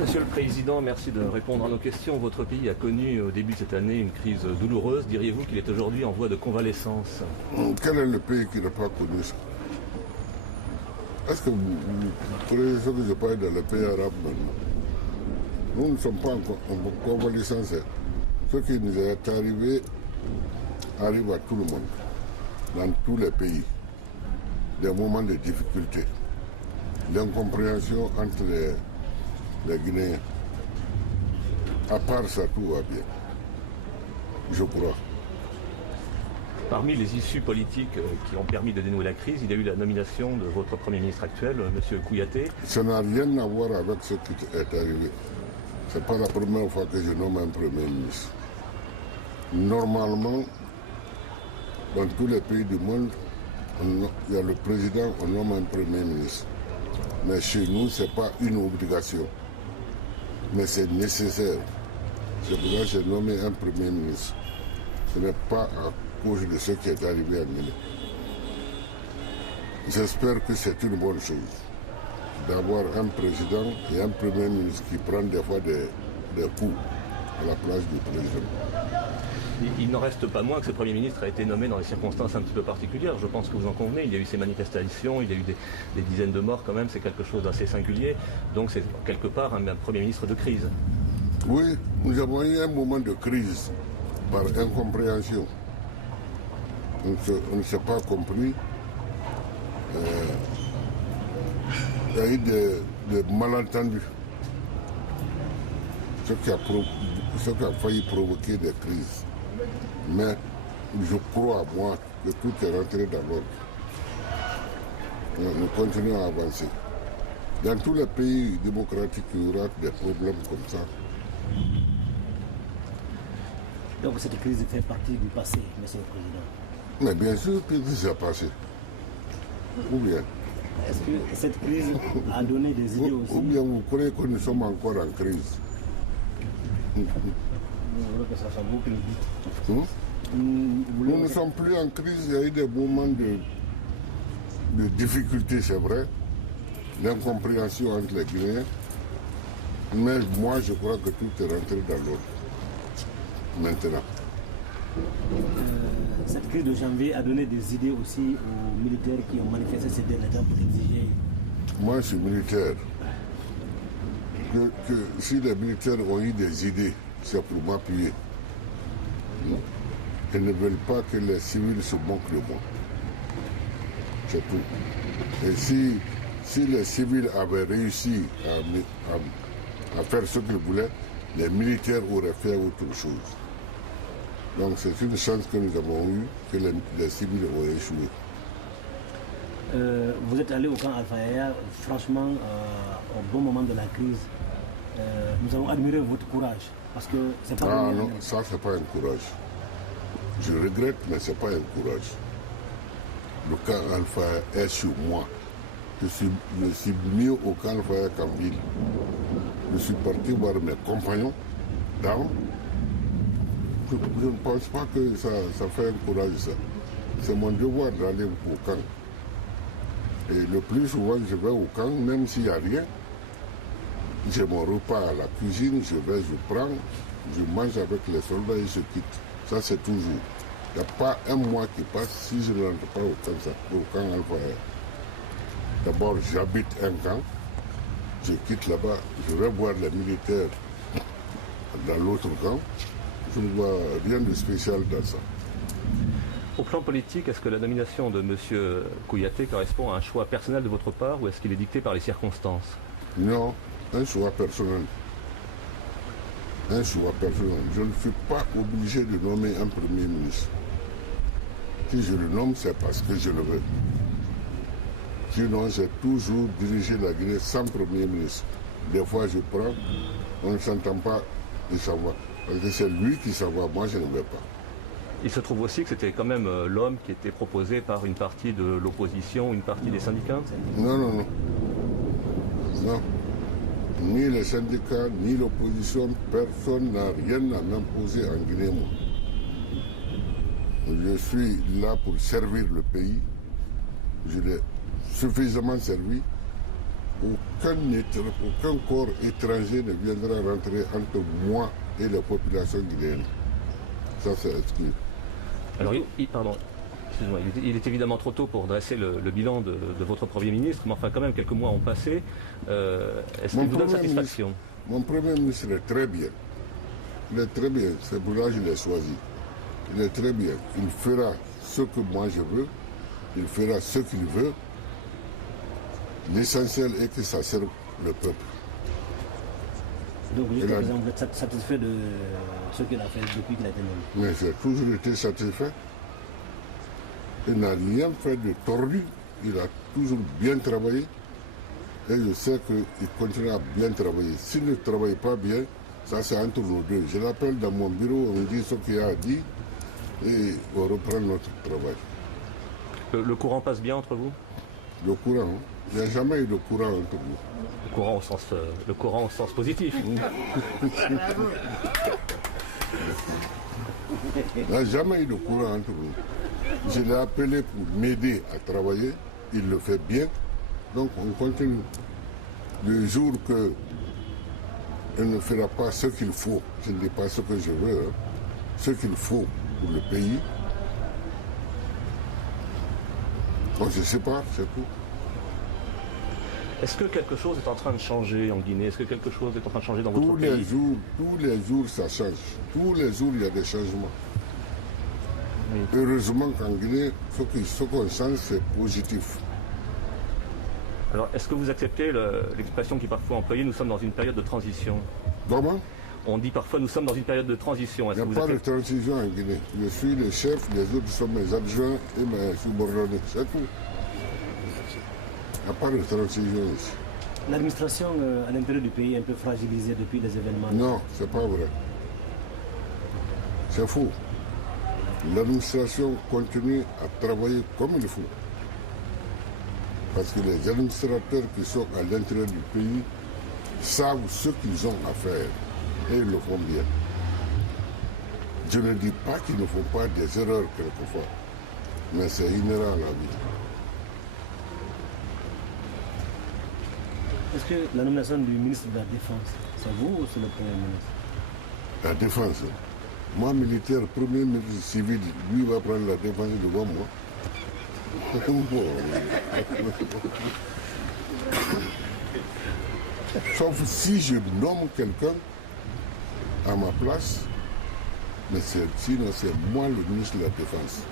Monsieur le Président, merci de répondre à nos questions. Votre pays a connu au début de cette année une crise douloureuse. Diriez-vous qu'il est aujourd'hui en voie de convalescence? Quel est le pays qui n'a pas connu ça? Est-ce que vous prenez ce que je parle dans les pays arabes maintenant? Nous ne sommes pas en convalescence. Ce qui nous est arrivé arrive à tout le monde, dans tous les pays. Des moments de difficulté, d'incompréhension entre les Guinéens. À part ça, tout va bien. Je crois. Parmi les issues politiques qui ont permis de dénouer la crise, il y a eu la nomination de votre Premier ministre actuel, M. Kouyaté. Ça n'a rien à voir avec ce qui est arrivé. Ce n'est pas la première fois que je nomme un Premier ministre. Normalement, dans tous les pays du monde, il y a le président, on nomme un Premier ministre. Mais chez nous, ce n'est pas une obligation. Mais c'est nécessaire. C'est pour ça que j'ai nommé un Premier ministre. Ce n'est pas à cause de ce qui est arrivé à Guinée. J'espère que c'est une bonne chose d'avoir un président et un Premier ministre qui prennent des fois des coups à la place du président. Il n'en reste pas moins que ce Premier ministre a été nommé dans des circonstances un petit peu particulières. Je pense que vous en convenez. Il y a eu ces manifestations, il y a eu des dizaines de morts quand même. C'est quelque chose d'assez singulier. Donc c'est quelque part un Premier ministre de crise. Oui, nous avons eu un moment de crise par incompréhension. On ne s'est pas compris. Il y a eu des malentendus. Ce qui a failli provoquer des crises. Mais je crois, moi, que tout est rentré dans l'ordre. Nous continuons à avancer. Dans tous les pays démocratiques, il y aura des problèmes comme ça. Donc cette crise fait partie du passé, Monsieur le Président. Mais bien sûr que c'est passé. Ou bien. Est-ce que cette crise a donné des idées aussi? Ou bien vous croyez que nous sommes encore en crise? Nous ne sommes plus en crise, il y a eu des moments de difficulté, c'est vrai, d'incompréhension entre les Guinéens, mais moi je crois que tout est rentré dans l'ordre maintenant. Cette crise de janvier a donné des idées aussi aux militaires qui ont manifesté ces derniers temps pour exiger. Moi je suis militaire. Que si les militaires ont eu des idées, c'est pour m'appuyer. Ils ne veulent pas que les civils se moquent de moi. C'est tout. Et si les civils avaient réussi à faire ce qu'ils voulaient, les militaires auraient fait autre chose. Donc c'est une chance que nous avons eue, que les civils ont échoué. Vous êtes allé au camp Alpha Yaya, franchement, au bon moment de la crise. Nous avons admiré votre courage. Parce que c'est pas non, ça c'est pas un courage. Je regrette, mais c'est pas un courage. Le camp Alpha est sur moi. Je suis mieux au camp Alpha qu'en ville. Je suis parti voir mes compagnons d'armes. Je ne pense pas que ça fait un courage, ça. C'est mon devoir d'aller au camp. Et le plus souvent, je vais au camp, même s'il n'y a rien. J'ai mon repas à la cuisine, je prends, je mange avec les soldats et je quitte. Ça, c'est toujours. Il n'y a pas un mois qui passe si je ne rentre pas au camp Alpha. D'abord, j'habite un camp, je quitte là-bas, je vais voir les militaires dans l'autre camp. Je ne vois rien de spécial dans ça. Au plan politique, est-ce que la nomination de M. Kouyaté correspond à un choix personnel de votre part ou est-ce qu'il est dicté par les circonstances? Non, un choix personnel. Un choix personnel. Je ne suis pas obligé de nommer un Premier ministre. Si je le nomme, c'est parce que je le veux. Sinon, j'ai toujours dirigé la Guinée sans Premier ministre. Des fois, je prends, on ne s'entend pas, il s'en va. Parce que c'est lui qui s'en va, moi je ne vais pas. Il se trouve aussi que c'était quand même l'homme qui était proposé par une partie de l'opposition, une partie des syndicats? Non, non, non. Non. Ni les syndicats, ni l'opposition, personne n'a rien à m'imposer en Guinée, moi. Je suis là pour servir le pays. Je l'ai suffisamment servi. aucun corps étranger ne viendra rentrer entre moi et la population guinéenne. Ça, c'est exclu. Alors, pardon. Excusez-moi, il est évidemment trop tôt pour dresser le bilan de votre Premier ministre, mais enfin quand même quelques mois ont passé. Est-ce qu'il vous donne satisfaction? Mon Premier ministre est très bien. Il est très bien, c'est pour ça que je l'ai choisi. Il est très bien. Il fera ce que moi je veux, il fera ce qu'il veut. L'essentiel est que ça serve le peuple. Donc jusqu'à présent, vous êtes satisfait de ce qu'il a fait depuis qu'il a été nommé? Mais j'ai toujours été satisfait. Il n'a rien fait de tordu. Il a toujours bien travaillé. Et je sais qu'il continuera à bien travailler. S'il ne travaille pas bien, ça c'est entre nous deux. Je l'appelle dans mon bureau, on me dit ce qu'il a dit et on reprend notre travail. Le courant passe bien entre vous? Le courant, hein? Il n'y a jamais eu de courant entre nous. Le courant au sens positif. Il n'y a jamais eu de courant entre nous. Je l'ai appelé pour m'aider à travailler. Il le fait bien. Donc on continue. Le jour que il ne fera pas ce qu'il faut, je ne dis pas ce que je veux, hein, ce qu'il faut pour le pays, bon, je ne sais pas, c'est tout. Est-ce que quelque chose est en train de changer en Guinée? Est-ce que quelque chose est en train de changer dans votre pays? Tous les jours, ça change. Tous les jours, il y a des changements. Oui. Heureusement qu'en Guinée, ce qu'on change, c'est positif. Alors, est-ce que vous acceptez l'expression qui est parfois employée, nous sommes dans une période de transition? Comment? On dit parfois, nous sommes dans une période de transition. Il n'y a pas de transition en Guinée. Je suis le chef, les autres sont mes adjoints et mes subordonnés. C'est tout. Il n'y a pas de transition ici. L'administration à l'intérieur du pays est un peu fragilisée depuis les événements. Non, c'est pas vrai. C'est faux. L'administration continue à travailler comme il faut. Parce que les administrateurs qui sont à l'intérieur du pays savent ce qu'ils ont à faire et ils le font bien. Je ne dis pas qu'ils ne font pas des erreurs quelquefois, mais c'est inhérent à la vie. Est-ce que la nomination du ministre de la Défense, c'est vous ou c'est le Premier ministre? La Défense. Moi, militaire, Premier ministre civil, lui va prendre la défense devant moi. Sauf si je nomme quelqu'un à ma place, mais sinon c'est moi le ministre de la Défense.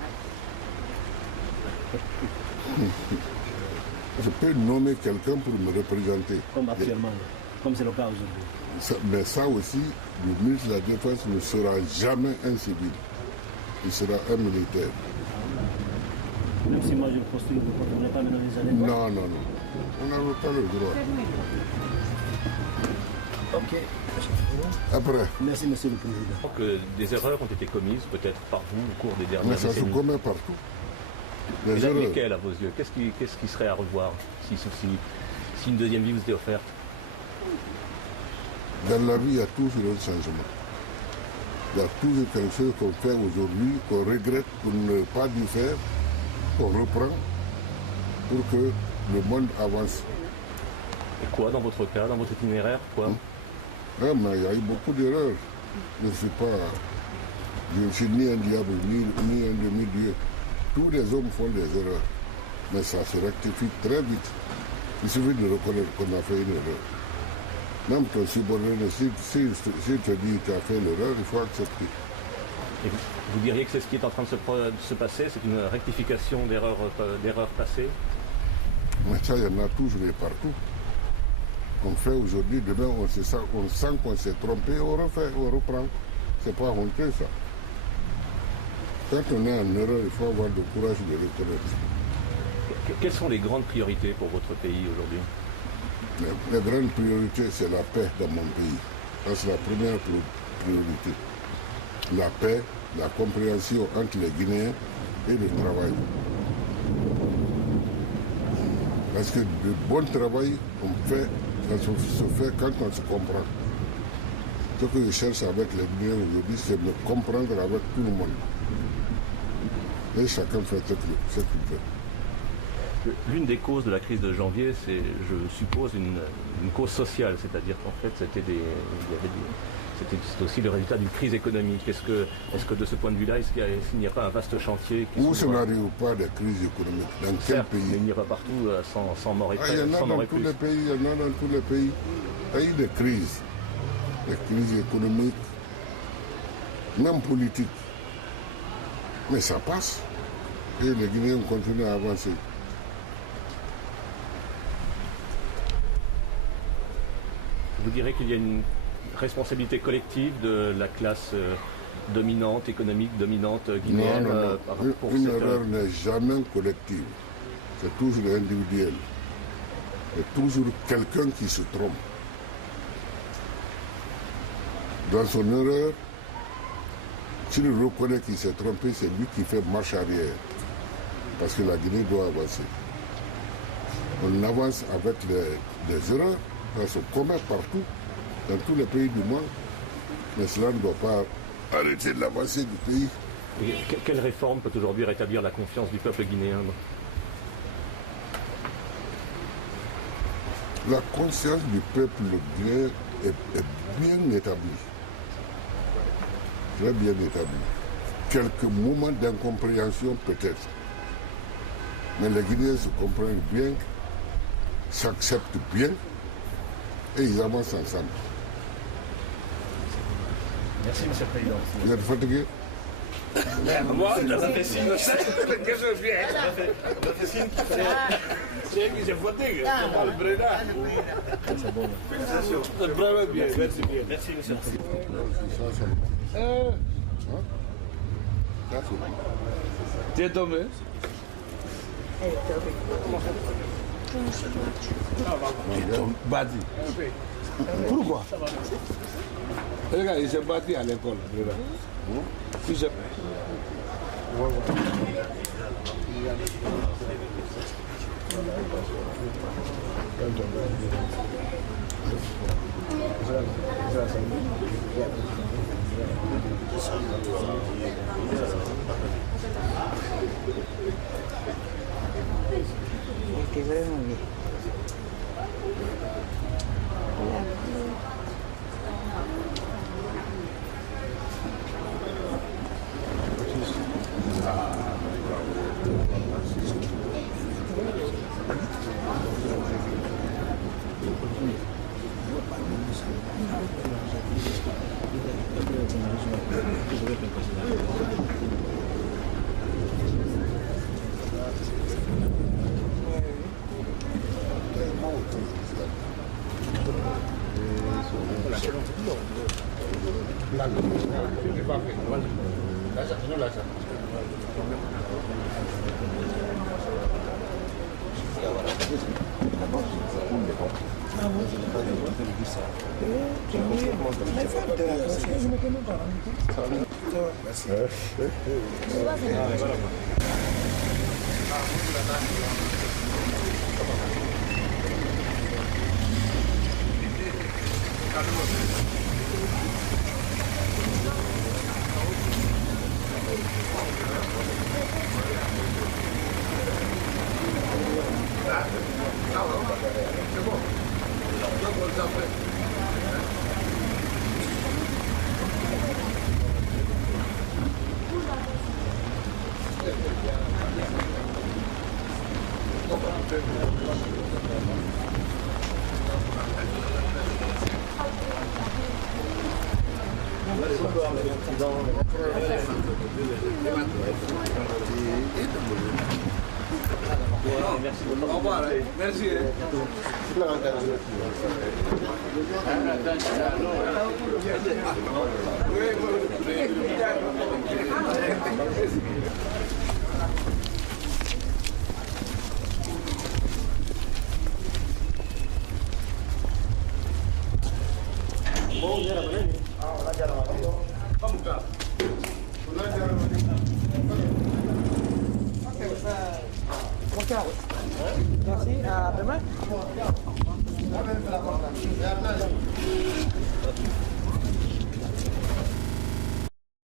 Je peux nommer quelqu'un pour me représenter. Comme actuellement, comme c'est le cas aujourd'hui. Mais ça aussi, le ministre de la Défense ne sera jamais un civil. Il sera un militaire. Même si moi je postule, vous n'êtes pas maintenant les années. Non, non, non. On n'a pas le droit. Ok. Après. Merci, monsieur le Président. Que des erreurs ont été commises, peut-être par vous, au cours des dernières décennies. Mais ça se commet partout. Lesquelles, à vos yeux? Qu'est-ce qui serait à revoir si une deuxième vie vous était offerte? Dans la vie, il y a toujours un changement. Il y a toujours quelque chose qu'on fait aujourd'hui, qu'on regrette, qu'on n'a pas dû faire, qu'on reprend pour que le monde avance. Et quoi, dans votre cas, dans votre itinéraire, quoi? Ah, mais il y a eu beaucoup d'erreurs. Je ne suis ni un diable, ni un demi-dieu. Tous les hommes font des erreurs, mais ça se rectifie très vite. Il suffit de reconnaître qu'on a fait une erreur. Même ton subordonné, si te dit que tu as fait l'erreur, il faut accepter. Et vous diriez que c'est ce qui est en train de se passer, c'est une rectification d'erreurs passées? Mais ça, il y en a toujours et partout. On fait aujourd'hui, demain, on sent qu'on s'est trompé, on refait, on reprend. C'est pas honteux, ça. Quand on est en erreur, il faut avoir le courage de le reconnaître. Quelles sont les grandes priorités pour votre pays aujourd'hui? Les grandes priorités, c'est la paix dans mon pays. Ça, c'est la première priorité. La paix, la compréhension entre les Guinéens et le travail. Parce que le bon travail, ça se fait quand on se comprend. Ce que je cherche avec les Guinéens aujourd'hui, c'est de comprendre avec tout le monde. Et chacun fait ce qu'il fait. L'une des causes de la crise de janvier, c'est, je suppose, une cause sociale, c'est-à-dire qu'en fait, c'était aussi le résultat d'une crise économique. Est-ce que de ce point de vue-là, s'il n'y a pas un vaste chantier qui Où ça n'arrive pas de crise économique? Dans quel pays? Mais il n'y a pas partout sans mort et il y en a dans tous les pays, il y en a dans tous les pays. Il y a eu des crises économiques, même politiques. Mais ça passe. Et les Guinéens continuent à avancer. Vous direz qu'il y a une responsabilité collective de la classe dominante, économique dominante guinéenne? Non. Une erreur n'est jamais collective. C'est toujours individuel. Il y a toujours quelqu'un qui se trompe. Dans son erreur, s'il reconnaît qu'il s'est trompé, c'est lui qui fait marche arrière. Parce que la Guinée doit avancer. On avance avec des erreurs, ça se commet partout, dans tous les pays du monde. Mais cela ne doit pas arrêter l'avancée du pays. Et quelle réforme peut aujourd'hui rétablir la confiance du peuple guinéen? La conscience du peuple guinéen est bien établie. Très bien établie. Quelques moments d'incompréhension peut-être. Mais les Guinéens se comprennent bien, s'acceptent bien et ils avancent ensemble. Merci, M. le Président. Vous êtes fatigué? Moi, ça fait signe que je viens. Ça fait signe qu'il fait. C'est qui se fatigue. Le Bréda. C'est bon. Félicitations. Bravo, bien. Merci bien. Merci, M. le Président. Tu es tombé? Bâti. Pourquoi? Regarde, il s'est battu à l'école. Si je... Qué bueno. Au revoir. Merci. Merci, à demain.